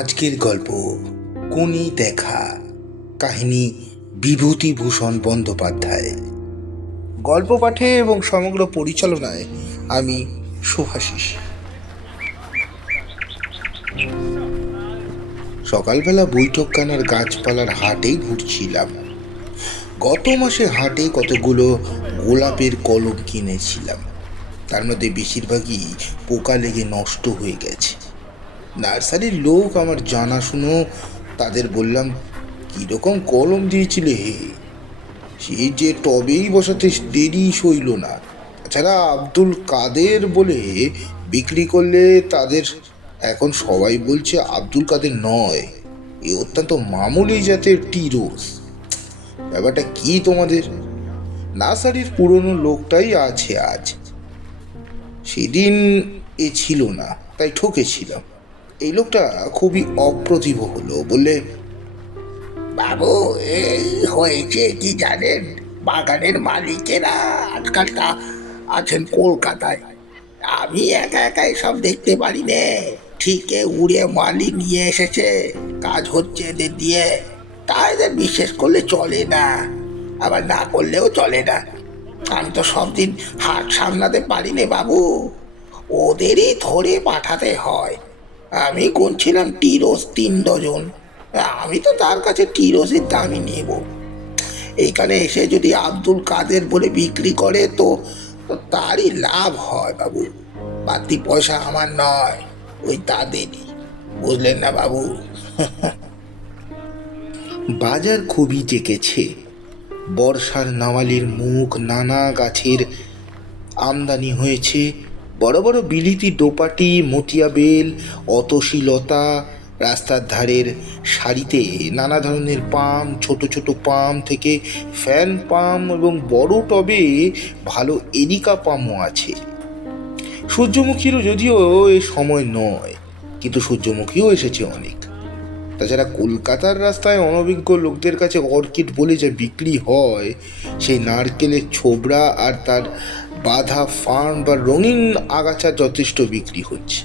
আজকের গল্প কোনি দেখা, কাহিনী বিভূতিভূষণ বন্দ্যোপাধ্যায়। গল্প পাঠে এবং সমগ্র পরিচালনায় আমি শুভাশিস। সকালবেলা বৈঠকখানার গাছপালার হাটেই ঘুরছিলাম। গত মাসে হাটে কতগুলো গোলাপের কলম কিনেছিলাম, তার মধ্যে বেশিরভাগই পোকা লেগে নষ্ট হয়ে গেছে। নার্সারির লোক আমার জানাশুনো, তাদের বললাম, কীরকম কলম দিয়েছিলে হে? সেই যে টবেই বসাতে দেরি সইল না। তাছাড়া আব্দুল কাদের বলে বিক্রি করলে তাদের এখন সবাই বলছে আব্দুল কাদের নয়, এ অত্যন্ত মামুলি জাতের টিরোস। ব্যাপারটা কি তোমাদের? নার্সারির পুরনো লোকটাই আছে আজ, সেদিন এ ছিল না, তাই ঠকেছিলাম। এই লোকটা খুবই অপ্রতিভ হলো, বললে, বাবু, এই হয়েছে কি জানেন, বাগানের মালিকেরা আজকালটা আছেন কলকাতায়। আমি একা একা সব দেখতে পারি নে। ঠিকে উড়ে মালি নিয়ে এসেছে, কাজ হচ্ছে এদের দিয়ে। তা এদের বিশ্বাস করলে চলে না, আবার না করলেও চলে না। আমি তো সব দিন হাট সামলাতে পারি নে বাবু, ওদেরই ধরে পাঠাতে হয়। আমি গুনছিলাম টিরোস 3 ডজন। আমি তো তার কাছে টিরোসের দামই নেব। এইখানে এসে যদি আব্দুল কাদের বলে বিক্রি করে তো তো তারই লাভ হয় বাবু। বাড়তি পয়সা আমার নয়, ওই তাদেরই। বুঝলেন না বাবু? বাজার খুবই জেগেছে। বর্ষার নাওয়ালির মুখ, নানা গাছের আমদানি হয়েছে। বড় বড় বিলিতি দোপাটি, মতিয়া বেল, অতসী লতা, রাস্তার ধারের সারিতে নানা ধরনের পাম, ছোট ছোট পাম থেকে ফ্যান পাম এবং বড় টবে ভালো এরিকা পামও আছে। সূর্যমুখীরও যদিও এ সময় নয়, কিন্তু সূর্যমুখীও এসেছে অনেক। তাছাড়া কলকাতার রাস্তায় অনভিজ্ঞ লোকদের কাছে অর্কিড বলে যা বিক্রি হয়, সেই নারকেলের ছোবড়া আর তার বাঁধা ফার্ন বা রঙিন আগাছা যথেষ্ট বিক্রি হচ্ছে।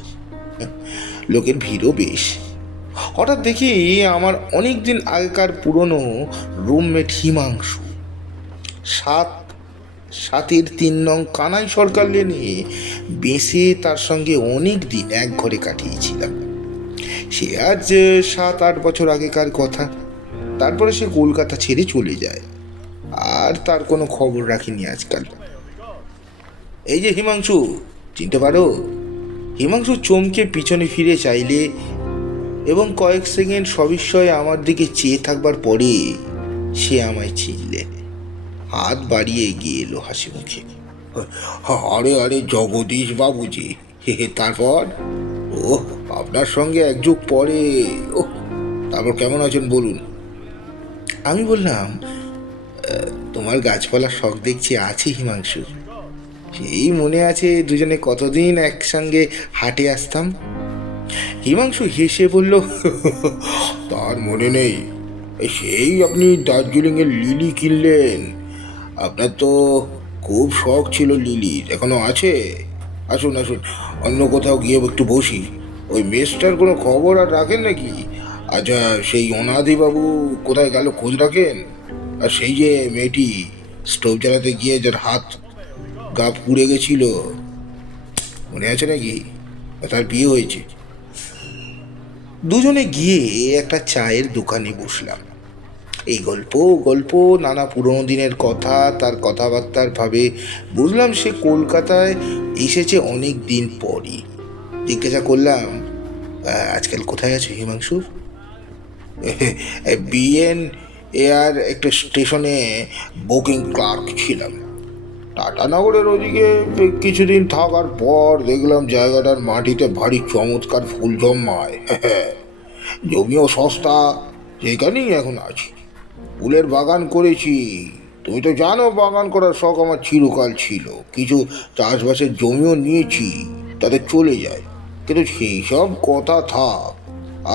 লোকের ভিড়ও বেশ। হঠাৎ দেখি আমার অনেক দিন আগেকার পুরনো রুমমেট হিমাংশু, সাত সাতের 3 নং কানাই সরকার লেনে বেসে তার সঙ্গে অনেক দিন এক ঘরে কাটিয়েছিলাম। সে আজ 7-8 বছর আগেকার কথা। তারপরে সে কলকাতা ছেড়ে চলে যায়, আর তার কোনো খবর রাখিনি আজকাল। এই যে হিমাংশু, চিনতে পারো? হিমাংশু চমকে পিছনে ফিরে চাইলে এবং কয়েক সেকেন্ড সবিস্ময়ে আমার দিকে চেয়ে থাকবার পরে সে আমায় চিনলে। হাত বাড়িয়ে এগিয়ে এলো হাসি মুখে। আরে আরে, জগদীশ বাবুজি। হে হে, তারপর? ও, আপনার সঙ্গে এক যুগ পরে। ও, তারপর কেমন আছেন বলুন? আমি বললাম, তোমার গাছপালার শখ দেখছি আছে হিমাংশু। সেই মনে আছে দুজনে কতদিন একসঙ্গে হাটে আসতাম। হিমাংশু হেসে বলল, তার মনে নেই? সেই আপনি দার্জিলিংয়ের লিলি কিনলেন। আপনার তো খুব শখ ছিল লিলির, এখনো আছে। আসুন আসুন, অন্য কোথাও গিয়ে একটু বসি। ওই মেসটার কোনো খবর আর রাখেন নাকি? আচ্ছা, সেই অনাদিবাবু কোথায় গেল, খোঁজ রাখেন? আর সেই যে মেয়েটি স্টোভ জ্বালাতে গিয়ে যার হাত গা পুড়ে গেছিল, মনে আছে নাকি? তার বিয়ে হয়েছে। দুজনে গিয়ে একটা চায়ের দোকানে বসলাম। এই গল্প গল্প নানা পুরনো দিনের কথা, তার কথাবার্তার ভাবে বুঝলাম সে কলকাতায় এসেছে অনেক দিন পরই। জিজ্ঞাসা করলাম, আজকাল কোথায় আছো হিমাংশু? বিএন এয়ার একটা স্টেশনে বুকিং ক্লার্ক ছিলাম। টাটানগরের ওদিকে কিছুদিন থাকার পর দেখলাম জায়গাটার মাটিতে ভারী চমৎকার ফুল জন্মায়। জমিও সস্তা, সেখানেই এখন আছি। ফুলের বাগান করেছি। তুমি তো জানো বাগান করার শখ আমার চিরকাল ছিল। কিছু চাষবাসের জমিও নিয়েছি, তাতে চলে যায়। কিন্তু সেই সব কথা থাক,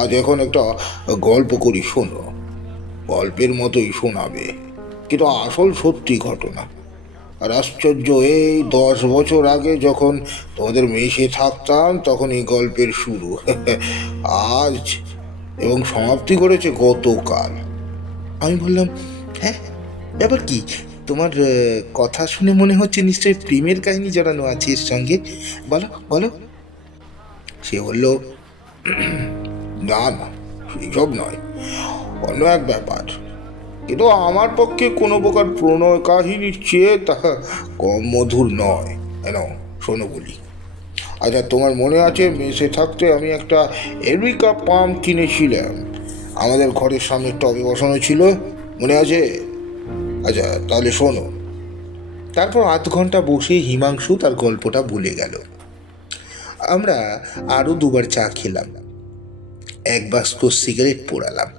আজ এখন একটা গল্প করি, শোনো। গল্পের মতোই শোনাবে, কিন্তু আসল সত্যি ঘটনা। আর আশ্চর্য, এই 10 বছর আগে যখন তোমাদের মেশে থাকতাম তখন এই গল্পের শুরু। আজ এবং সমাপ্তি করেছে গতকাল। আমি বললাম, হ্যাঁ, ব্যাপার কি? তোমার কথা শুনে মনে হচ্ছে নিশ্চয়ই প্রেমের কাহিনী জড়ানো আছে এর সঙ্গে। বলো বলো। সে বলল, না না, সেসব নয়, অন্য এক ব্যাপার। কিন্তু আমার পক্ষে কোনো প্রকার প্রণয় কাহিনীর চেয়ে তা কম মধুর নয়। কেন, শোনো বলি। আচ্ছা, তোমার মনে আছে মেসে থাকতে আমি একটা এরিকা পাম কিনেছিলাম, আমাদের ঘরের সামনে টবে বসানো ছিল, মনে আছে? আচ্ছা তাহলে শোনো। তারপর আধ ঘন্টা বসে হিমাংশু তার গল্পটা ভুলে গেল। আমরা আরও দুবার চা খেলাম, এক বাক্স সিগারেট পোড়ালাম।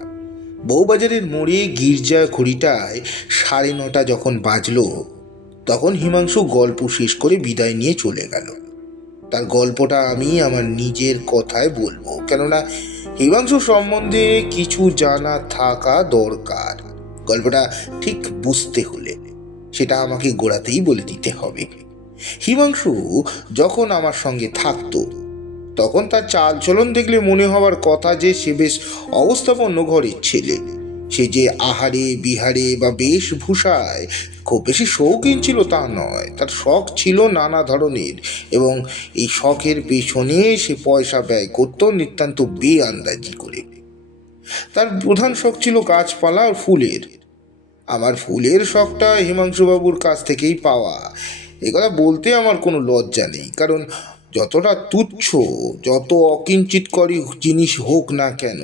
বউবাজারের মোড়ে গির্জা ঘড়িটায় 9:30 যখন বাজলো, তখন হিমাংশু গল্প শেষ করে বিদায় নিয়ে চলে গেল। তার গল্পটা আমি আমার নিজের কথায় বলবো, কেননা হিমাংশু সম্বন্ধে কিছু জানা থাকা দরকার। গল্পটা ঠিক বুঝতে হলে সেটা আমাকে গোড়াতেই বলে দিতে হবে। হিমাংশু যখন আমার সঙ্গে থাকতো, তখন তার চালচলন দেখলে মনে হওয়ার কথা যে সে বেশ অবস্থাপন্ন ঘরের ছেলে। সে যে আহারে বিহারে বা বেশভূষায় খুব বেশি শৌখিন ছিল তা নয়, তার শখ ছিল নানা ধরনের, এবং এই শখের পেছনে সে পয়সা ব্যয় করত নিতান্ত বেআন্দাজি করে। তার প্রধান শখ ছিল গাছপালা আর ফুলের। আমার ফুলের শখটা হিমাংশুবাবুর কাছ থেকেই পাওয়া, এ কথা বলতে আমার কোনো লজ্জা নেই, কারণ যতটা তুচ্ছ, যত অকিঞ্চিতকরী জিনিস হোক না কেন,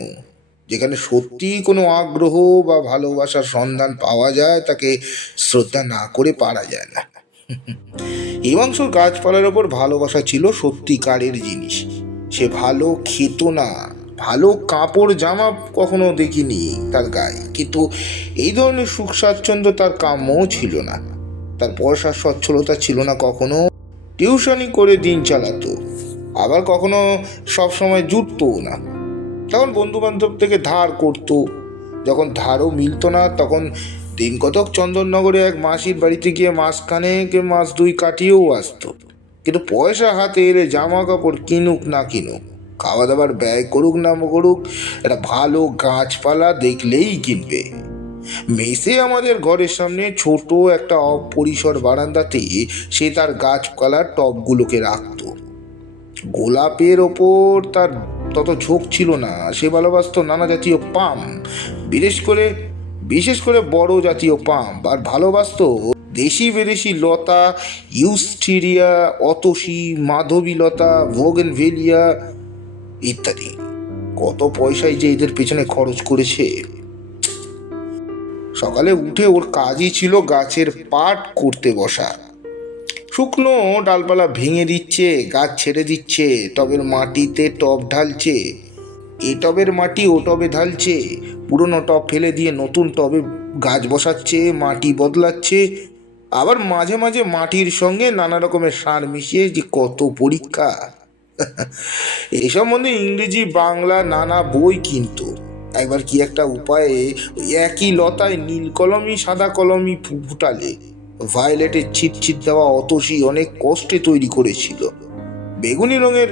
যেখানে সত্যি কোনো আগ্রহ বা ভালোবাসার সন্ধান পাওয়া যায়, তাকে শ্রদ্ধা না করে পারা যায় না। হিমাংশুর গাছপালার ওপর ভালোবাসা ছিল সত্যিকারের জিনিস। সে ভালো খেত না, ভালো কাপড় জামা কখনো দেখিনি তার গায়ে, কিন্তু এই ধরনের সুখ স্বাচ্ছন্দ্য তার কাম্যও ছিল না। তার পয়সার সচ্ছলতা ছিল না কখনো, টিউশনি করে দিন চালাতো, আবার কখনো সবসময় জুটতও না। তখন বন্ধু বান্ধব থেকে ধার করতো, যখন ধারও মিলতো না, তখন দিন কতক চন্দননগরে এক মাসির বাড়িতে গিয়ে মাসখানেক মাস দুই কাটিয়েও আসতো। কিন্তু পয়সা হাতে এলে জামা কাপড় কিনুক না কিনুক, খাওয়া দাবার ব্যয় করুক না করুক, একটা ভালো গাছপালা দেখলেই কিনবে। মেসে আমাদের ঘরের সামনে ছোট একটা অপরিসর বারান্দাতে সে তার গাছপালার টবগুলোকে রাখত। গোলাপের ওপর তার তত ঝোঁক ছিল না, সে ভালোবাসতো নানা জাতীয় পাম, বিশেষ করে বড় জাতীয় পাম, আর ভালোবাসতো দেশি বিদেশি লতা, ইউস্টিরিয়া, অতসী, মাধবীলতা, ভোগেনভেলিয়া ইত্যাদি। কত পয়সাই যে এদের পেছনে খরচ করেছে। সকালে উঠে ওর কাজই ছিল গাছের পাট করতে বসা। শুকনো ডালপালা ভেঙে দিচ্ছে, গাছ ছেড়ে দিচ্ছে, টবের মাটিতে টব ঢালছে, এ টবের মাটি ও টবে ঢালছে, পুরনো টব ফেলে দিয়ে নতুন টবে গাছ বসাচ্ছে, মাটি বদলাচ্ছে, আবার মাঝে মাঝে মাটির সঙ্গে নানা রকমের সার মিশিয়ে যে কত পরীক্ষা। এই সম্বন্ধে ইংরেজি বাংলা নানা বই কিনতো। একবার কি একটা উপায়ে একই লতায় নীল কলমি সাদা কলমি ফুটালে ভায়োলেটের ছিটছিট দেওয়া অতসী অনেক কষ্টে তৈরি করেছিল। বেগুনি রঙের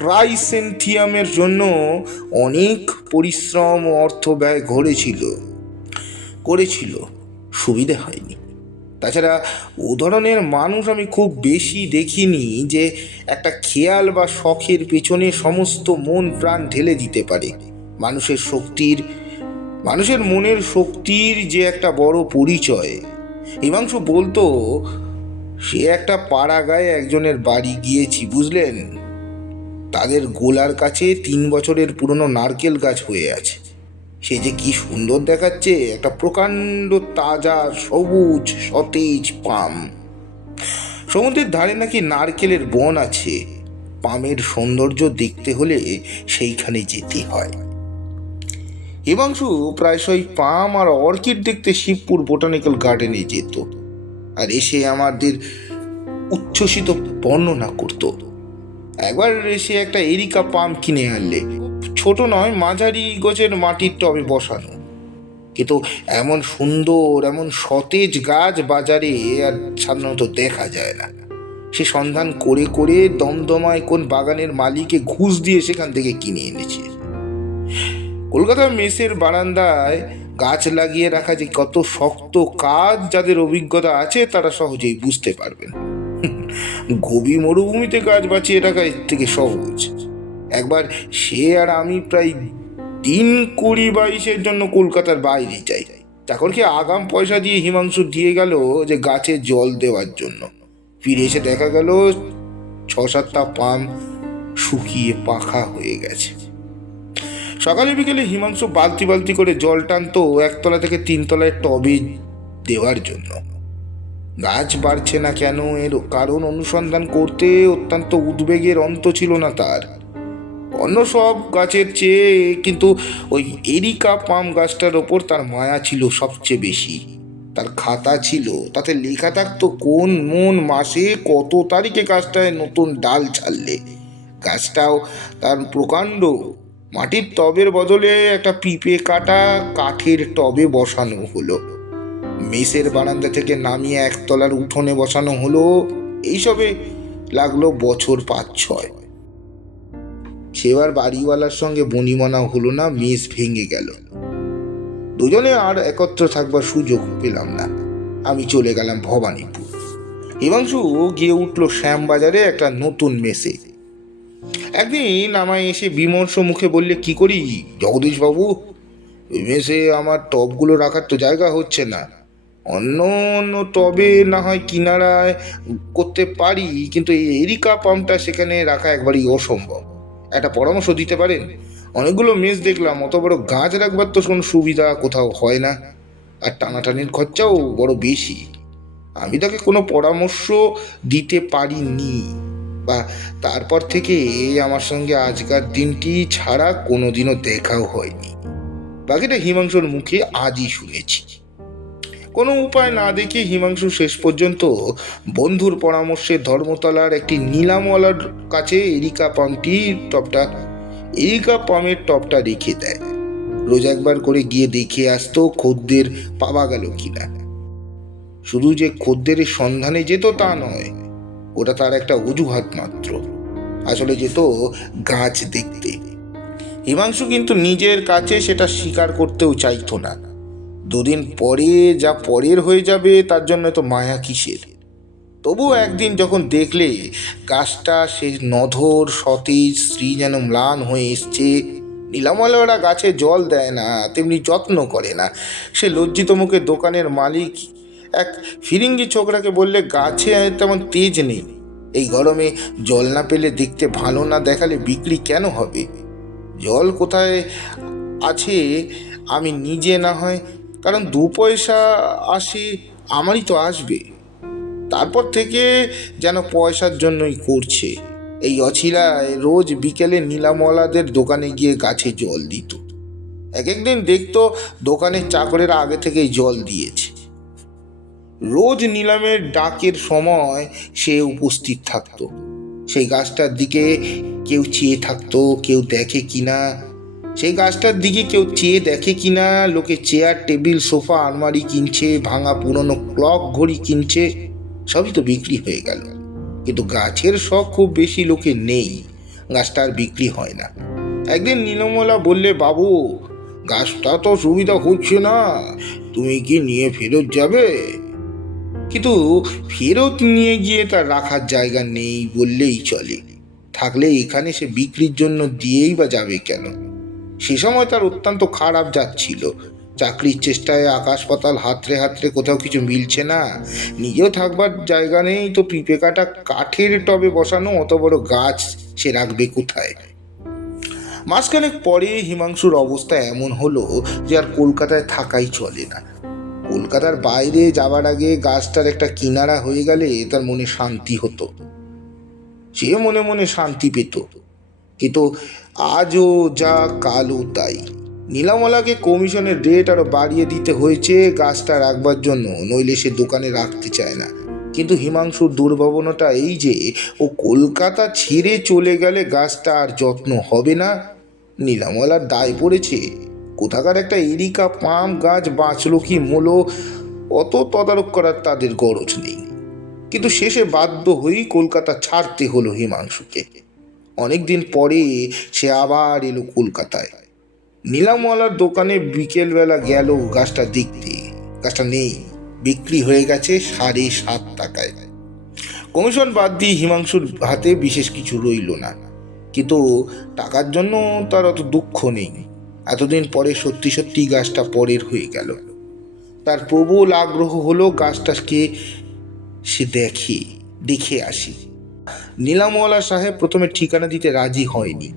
ক্রাইসেন্থিয়ামের জন্য অনেক পরিশ্রম ও অর্থ ব্যয় করেছিল, সুবিধে হয়নি। তাছাড়া ও ধরনের মানুষ আমি খুব বেশি দেখিনি যে একটা খেয়াল বা শখের পেছনে সমস্ত মন প্রাণ ঢেলে দিতে পারে। মানুষের মনের শক্তির যে একটা বড় পরিচয়। হিমাংশু বলতো, সে একটা পাড়া গায়ে একজনের বাড়ি গিয়েছি, বুঝলেন, তাদের গোলার কাছে 3 বছরের পুরনো নারকেল গাছ হয়ে আছে। সে যে কি সুন্দর দেখাচ্ছে, একটা প্রকাণ্ড তাজা সবুজ সতেজ পাম। সমুদ্রের ধারে নাকি নারকেলের বন আছে। পামের সৌন্দর্য দেখতে হলে সেইখানে যেতে হয়। হিমাংশু প্রায়শই পাম আর অর্কিড দেখতে শিবপুর বোটানিক্যাল গার্ডেনে যেত, আর এসে আমাদের উচ্ছ্বসিত বর্ণনা করত। একবার এসে একটা এরিকা পাম কিনে আনলে, ছোট নয়, মাঝারি গোছের মাটির টবে বসানো, কিন্তু এমন সুন্দর, এমন সতেজ গাছ বাজারে আর সাধারণত দেখা যায় না। সে সন্ধান করে করে দমদমায় কোন বাগানের মালিকে ঘুষ দিয়ে সেখান থেকে কিনে এনেছে। কলকাতার মেসের বারান্দায় গাছ লাগিয়ে রাখা যে কত শক্ত কাজ, যাদের অভিজ্ঞতা আছে তারা সহজেই বুঝতে পারবেন। গভীর মরুভূমিতে গাছ বাঁচিয়ে রাখা এর থেকে সহজ। একবার সে আর আমি প্রায় দিন 20-22 জন্য কলকাতার বাইরে যাই। চাকরকে আগাম পয়সা দিয়ে হিমাংশু দিয়ে গেল যে গাছে জল দেওয়ার জন্য। ফিরে এসে দেখা গেল 6-7টা পাম শুকিয়ে পাখা হয়ে গেছে। সকালে বিকেলে হিমাংশু বালতি বালতি করে জল টানতো 1তলা থেকে 3তলায় টবে দেওয়ার জন্য। গাছ বাড়ছে না কেন, এর কারণ অনুসন্ধান করতে অত্যন্ত উদ্বেগের অন্ত ছিল না তার। অন্য সব গাছের চেয়ে কিন্তু ওই এরিকা পাম গাছটার ওপর তার মায়া ছিল সবচেয়ে বেশি। তার খাতা ছিল, তাতে লেখা থাকতো কোন মাসে কত তারিখে গাছটায় নতুন ডাল ছাড়লে। গাছটাও তার প্রকাণ্ড। মাটির টবের বদলে একটা পিঁপে কাটা কাঠের টবে বসানো হলো। মেসের বারান্দা থেকে নামিয়ে 1তলার উঠোনে বসানো হলো। এইসবে লাগলো বছর 5-6। সেবার বাড়িওয়ালার সঙ্গে বনিমনা হলো না, মেস ভেঙে গেল। দুজনে আর একত্র থাকবার সুযোগ পেলাম না। আমি চলে গেলাম ভবানীপুর। হিমাংশু গিয়ে উঠল শ্যামবাজারে একটা নতুন মেসে। একদিন আমায় এসে বিমর্ষ মুখে বললে, কি করি জগদীশবাবু, মেসে আমার টবগুলো রাখার তো জায়গা হচ্ছে না। অন্য অন্য টবে না হয় কিনারায় করতে পারি, কিন্তু এই এরিকা পাম্পটা সেখানে রাখা একবারই অসম্ভব। একটা পরামর্শ দিতে পারেন? অনেকগুলো মেস দেখলাম, অত বড় গাছ রাখবার তো কোনো সুবিধা কোথাও হয় না, আর টানাটানির খরচাও বড় বেশি। আমি তাকে কোনো পরামর্শ দিতে পারিনি, বা তারপর থেকে আমার সঙ্গে আজকার দিনটি ছাড়া কোনোদিনও দেখাও হয়নি। বাকিটা হিমাংশুর মুখে আজই শুনেছি। কোনো উপায় না দেখে হিমাংশু শেষ পর্যন্ত বন্ধুর পরামর্শে ধর্মতলার একটি নিলামওয়ালার কাছে এরিকা পামের টবটা রেখে দেয়। রোজ একবার করে গিয়ে দেখে আসতো খদ্দের পাওয়া গেল কিনা। শুধু যে খদ্দের সন্ধানে যেত তা নয়, ওটা তার একটা অজুহাত মাত্র। আসলে যেত গাছ দেখতে। হিমাংশু কিন্তু নিজের কাছে সেটা স্বীকার করতেও চাইতো না। দুদিন পরে যা পরের হয়ে যাবে তার জন্য তো মায়া কিসের। তবুও একদিন যখন দেখলে গাছটা সে নধর সতেজ, স্ত্রী যেন ম্লান হয়ে এসছে, নিলামওয়ালারা গাছে জল দেয় না, তেমনি যত্ন করে না, সে লজ্জিত মুখে দোকানের মালিক এক ফিরিঙ্গি ছোকরাকে বললে, গাছে তেমন তেজ নেই, এই গরমে জল না পেলে দেখতে ভালো না দেখালে বিক্রি কেন হবে? জল কোথায় আছে আমি নিজে না হয়, কারণ 2 পয়সা আসে আমারই তো আসবে। তারপর থেকে যেন পয়সার জন্যই করছে। এই অছিলায় রোজ বিকেলে নিলামওয়ালাদের দোকানে গিয়ে গাছে জল দিত। একদিন দেখতো দোকানের চাকরেরা আগে থেকেই জল দিয়েছে। রোজ নিলামের ডাকের সময় সে উপস্থিত থাকতো। সেই গাছটার দিকে কেউ চেয়ে থাকতো, কেউ দেখে কিনা। সেই গাছটার দিকে কেউ চেয়ে দেখে কিনা লোকে চেয়ার টেবিল সোফা আলমারি কিনছে, ভাঙা পুরনো ক্লক ঘড়ি কিনছে, সবই তো বিক্রি হয়ে গেল। কিন্তু গাছের শখ খুব বেশি লোকে নেই, গাছটা আর বিক্রি হয় না। একদিন নীলমলা বললে, বাবু গাছটা তো সুবিধা হচ্ছে না, তুমি কি নিয়ে ফেরত যাবে? কিন্তু ফেরত নিয়ে গিয়ে তার রাখার জায়গা নেই বললেই চলে। থাকলে এখানে সে বিক্রির জন্য দিয়েই বা যাবে কেন? সে সময় তার অত্যন্ত খারাপ যাচ্ছিল। চাকরির চেষ্টায় আকাশ পাতাল হাতড়ে হাতড়ে কোথাও কিছু মিলছে না, নিজেও থাকবার জায়গা নেই, তো পিঁপে কাটা কাঠের টবে বসানো অত বড় গাছ সে রাখবে কোথায়? মাসখানেক পরে হিমাংশুর অবস্থা এমন হলো যে আর কলকাতায় থাকাই চলে না। কলকাতার বাইরে যাবার আগে গাছটার একটা কিনারা হয়ে গেলে তার মনে শান্তি হতো, সে মনে মনে শান্তি পেত। কিন্তু আজও যা কালও তাই। নীলামলাকে কমিশনের রেট আরো বাড়িয়ে দিতে হয়েছে গাছটা রাখবার জন্য, নইলে সে দোকানে রাখতে চায় না। কিন্তু হিমাংশুর দুর্ভাবনাটা এই যে ও কলকাতা ছেড়ে চলে গেলে গাছটা আর যত্ন হবে না, নীলামলার দায় পড়েছে। কোথাকার একটা এরিকা পাম গাছ বাঁচলো কি মলো অত তদারক করার তাদের গরজ নেই। কিন্তু শেষে বাধ্য হয়েই কলকাতা ছাড়তে হলো হিমাংশুকে। অনেকদিন পরে সে আবার এলো কলকাতায়। নিলামওয়ালার দোকানে বিকেলবেলা গেল গাছটা দেখতে, গাছটা নেই, বিক্রি হয়ে গেছে 7.5 টাকায়। কমিশন বাদ দিয়ে হিমাংশুর হাতে বিশেষ কিছু রইল না, কিন্তু টাকার জন্য তার অত দুঃখ নেই। এতদিন পরে সত্যি সত্যি গাছটা পরের হয়ে গেল। তার প্রবল আগ্রহ হলো গাছটাকে সে দেখে আসি। নিলামওয়ালা সাহেব প্রথমে ঠিকানা দিতে রাজি হয়নি।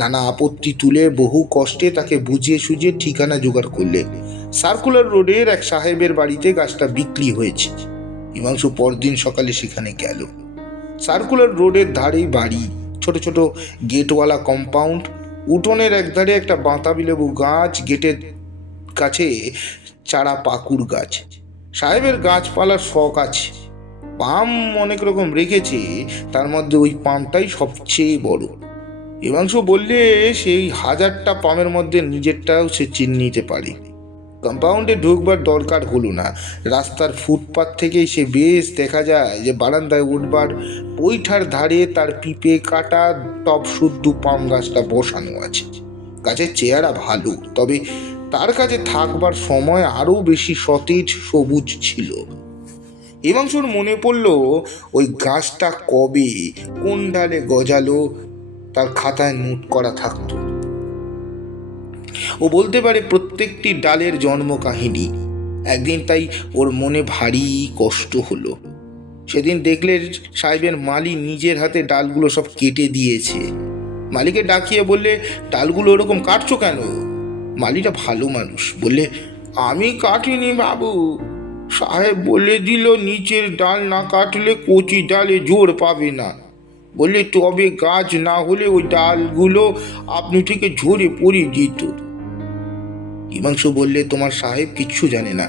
নানা আপত্তি তুলে বহু কষ্টে তাকে বুঝিয়ে সুঝিয়ে ঠিকানা জোগাড় করলে সার্কুলার রোডের এক সাহেবের বাড়িতে গাছটা বিক্রি হয়েছে। হিমাংশু পরদিন সকালে সেখানে গেল। সার্কুলার রোডের ধারেই বাড়ি, ছোট ছোট গেটওয়ালা কম্পাউন্ড, উঠোনের একধারে একটা বাতাবি লেবু গাছ, গেটের কাছে চারা পাকুড় গাছ। সাহেবের গাছপালার শখ আছে, পাম অনেক রকম রেখেছে, তার মধ্যে ওই পামটাই সবচেয়ে বড়। হিমাংশু বললে সেই 1000টা পামের মধ্যে নিজেরটাও সে চিনে নিতে পারে। কম্পাউন্ডে ঢুকবার দরকার হলো না, রাস্তার ফুটপাত থেকেই সে বেশ দেখা যায় যে বারান্দায় উঠবার পৈঠার ধারে তার পিপে কাটা টপ শুদ্ধ পাম গাছটা বসানো আছে। গাছের চেহারা ভালো, তবে তার কাছে থাকবার সময় আরও বেশি সতেজ সবুজ ছিল। হিমাংশুর মনে পড়ল ওই গাছটা কবে কোন ডালে গজালো, তার খাতায় নোট করা থাকতো। ও বলতে পারে প্রত্যেকটি ডালের জন্ম কাহিনী। একদিন তাই ওর মনে ভারী কষ্ট হলো। সেদিন দেখলে সাহেবের মালি নিজের হাতে ডালগুলো সব কেটে দিয়েছে। মালিকে ডাকিয়ে বললে, ডালগুলো ওরকম কাটছো কেন? মালিটা ভালো মানুষ, বললে, আমি কাটিনি বাবু, সাহেব বলে দিল নিচের ডাল না কাটলে কচি ডালে জোর পাবে না। বললে তবে গাছ না হলে ওই ডালগুলো আপনি থেকে ঝরে পড়ে যেত। হিমাংশু বললে, তোমার সাহেব কিচ্ছু জানে না,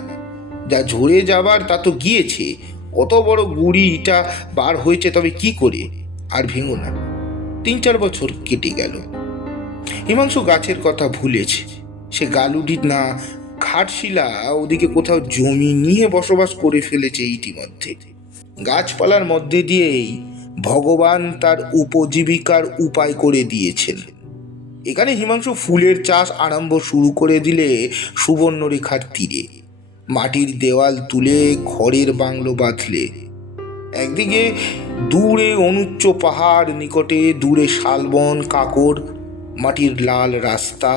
যা ঝরে যাবার তা তো গিয়েছে। অত বড় গুড়ি ইটা বার হয়েছে, তবে কি করে? আর ভেঙো না। 3-4 বছর কেটে গেল। হিমাংশু গাছের কথা ভুলেছে। সে গালুডি না ঘাটশিলা ওদিকে কোথাও জমি নিয়ে বসবাস করে ফেলেছে ইতিমধ্যে। গাছপালার মধ্যে দিয়েই ভগবান তার উপজীবিকার উপায় করে দিয়েছেন। এখানে হিমাংশু ফুলের চাষ আরম্ভ শুরু করে দিলে সুবর্ণরেখার তীরে। মাটির দেওয়াল তুলে ঘরের বাংলো বাঁধলে একদিকে দূরে অনুচ্চ পাহাড়, নিকটে দূরে শালবন, কাকড়, মাটির লাল রাস্তা,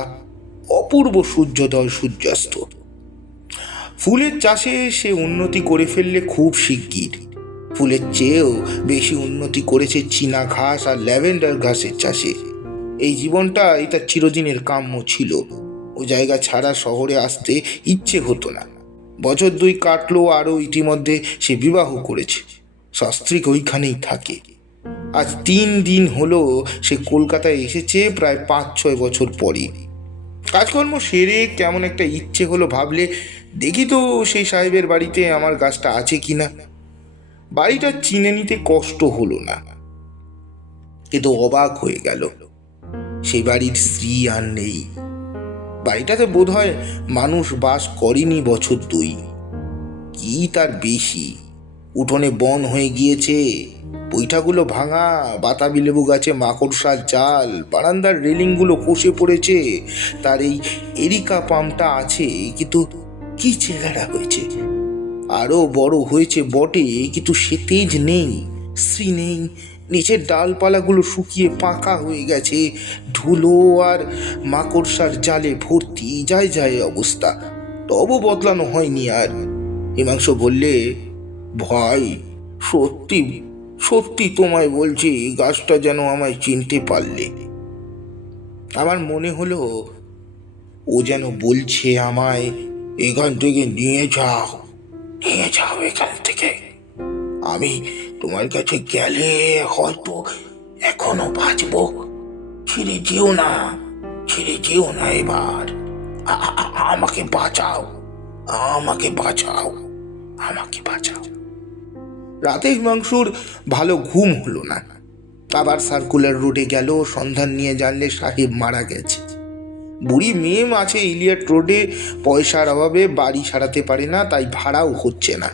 অপূর্ব সূর্যোদয় সূর্যাস্ত। ফুলের চাষে সে উন্নতি করে ফেললে খুব শিগগির। ফুলের চেয়েও বেশি উন্নতি করেছে চীনা ঘাস আর ল্যাভেন্ডার ঘাসের চাষে। এই জীবনটাই তার চিরদিনের কাম্য ছিল। ও জায়গা ছাড়া শহরে আসতে ইচ্ছে হতো না। বছর 2 কাটলো, আরও ইতিমধ্যে সে বিবাহ করেছে। সস্ত্রীক ওইখানেই থাকে। আজ 3 দিন হলো সে কলকাতায় এসেছে, প্রায় 5-6 বছর পরে। কাজকর্ম সেরে কেমন একটা ইচ্ছে হলো, ভাবলে দেখি তো সেই সাহেবের বাড়িতে আমার গাছটা আছে কিনা। বাড়িটা চিনে নিতে কষ্ট হলো না, কিন্তু অবাক হয়ে গেল, সেই বাড়ির স্ত্রী আর নেই। বাড়িটাতে বোধ হয় মানুষ বাস করেনি বছর 2। কি তার বেশি, উঠোনে বন হয়ে গিয়েছে, বৈঠাগুলো ভাঙা, বাতাবি লেবু গাছে মাকড়সার জাল, বারান্দার রেলিংগুলো খসে পড়েছে। তার এই এরিকা পামটা আছে, কিন্তু কি চেহারা হয়েছে! আরও বড় হয়েছে বটে, কিন্তু সে তেজ নেই, শ্রী নেই। নিচের ডালপালাগুলো শুকিয়ে পাকা হয়ে গেছে, ধুলো আর মাকড়সার জালে ভর্তি, যায় যায় অবস্থা। তবু বদলানো হয়নি আর। হিমাংশু বললে, ভাই, সত্যি সত্যি তোমায় বলছি, গাছটা যেন আমায় চিনতে পারলে। আমার মনে হলো ও যেন বলছে আমায়, এখান থেকে নিয়ে যাও, নিয়ে যাও এখান থেকে। আমি তোমার কাছে গেলে হয়তো এখনো বাঁচবো। ছেড়ে যেও না, ছেড়ে যেও না এবার। আমাকে বাঁচাও, আমাকে বাঁচাও, আমাকে বাঁচাও। রাতে হিমাংশুর ভালো ঘুম হলো না। আবার সার্কুলার রোডে গেল, সন্ধান নিয়ে জানলে সাহেব মারা গেছে। বুড়ি মেম আছে ইলিয়ট রোডে, পয়সার অভাবে বাড়ি সারাতে পারে না, তাই ভাড়াও হচ্ছে না।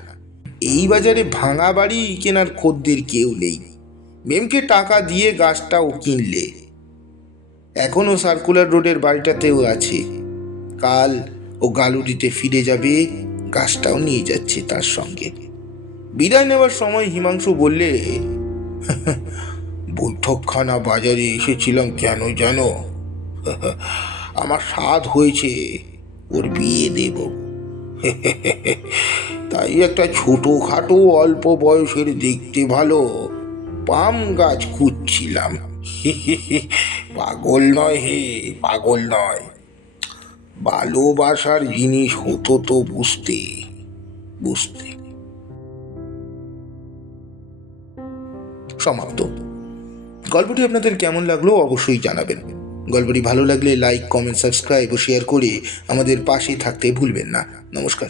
এই বাজারে ভাঙা বাড়ি কেনার খদ্দের কেউ নেই। মেমকে টাকা দিয়ে গাছটাও কিনলে। এখনও সার্কুলার রোডের বাড়িটাতেও আছে। কাল ও গালুডিতে ফিরে যাবে, গাছটাও নিয়ে যাচ্ছে তার সঙ্গে। বিদায় নেওয়ার সময় হিমাংশু বললে, বৈঠকখানা বাজারে এসেছিলাম কেন জানো? আমার সাধ হয়েছে, ওর বিয়ে দেব। তাই একটা ছোটখাটো অল্প বয়সের দেখতে ভালো পাম গাছ খুঁজছিলাম। পাগল নয় হে, পাগল নয়। ভালোবাসার জিনিস হতো তো বুঝতে বুঝতে। সমাপ্ত। গল্পটি আপনাদের কেমন লাগলো অবশ্যই জানাবেন। গল্পটি ভালো লাগলে লাইক, কমেন্ট, সাবস্ক্রাইব ও শেয়ার করে আমাদের পাশে থাকতে ভুলবেন না। নমস্কার।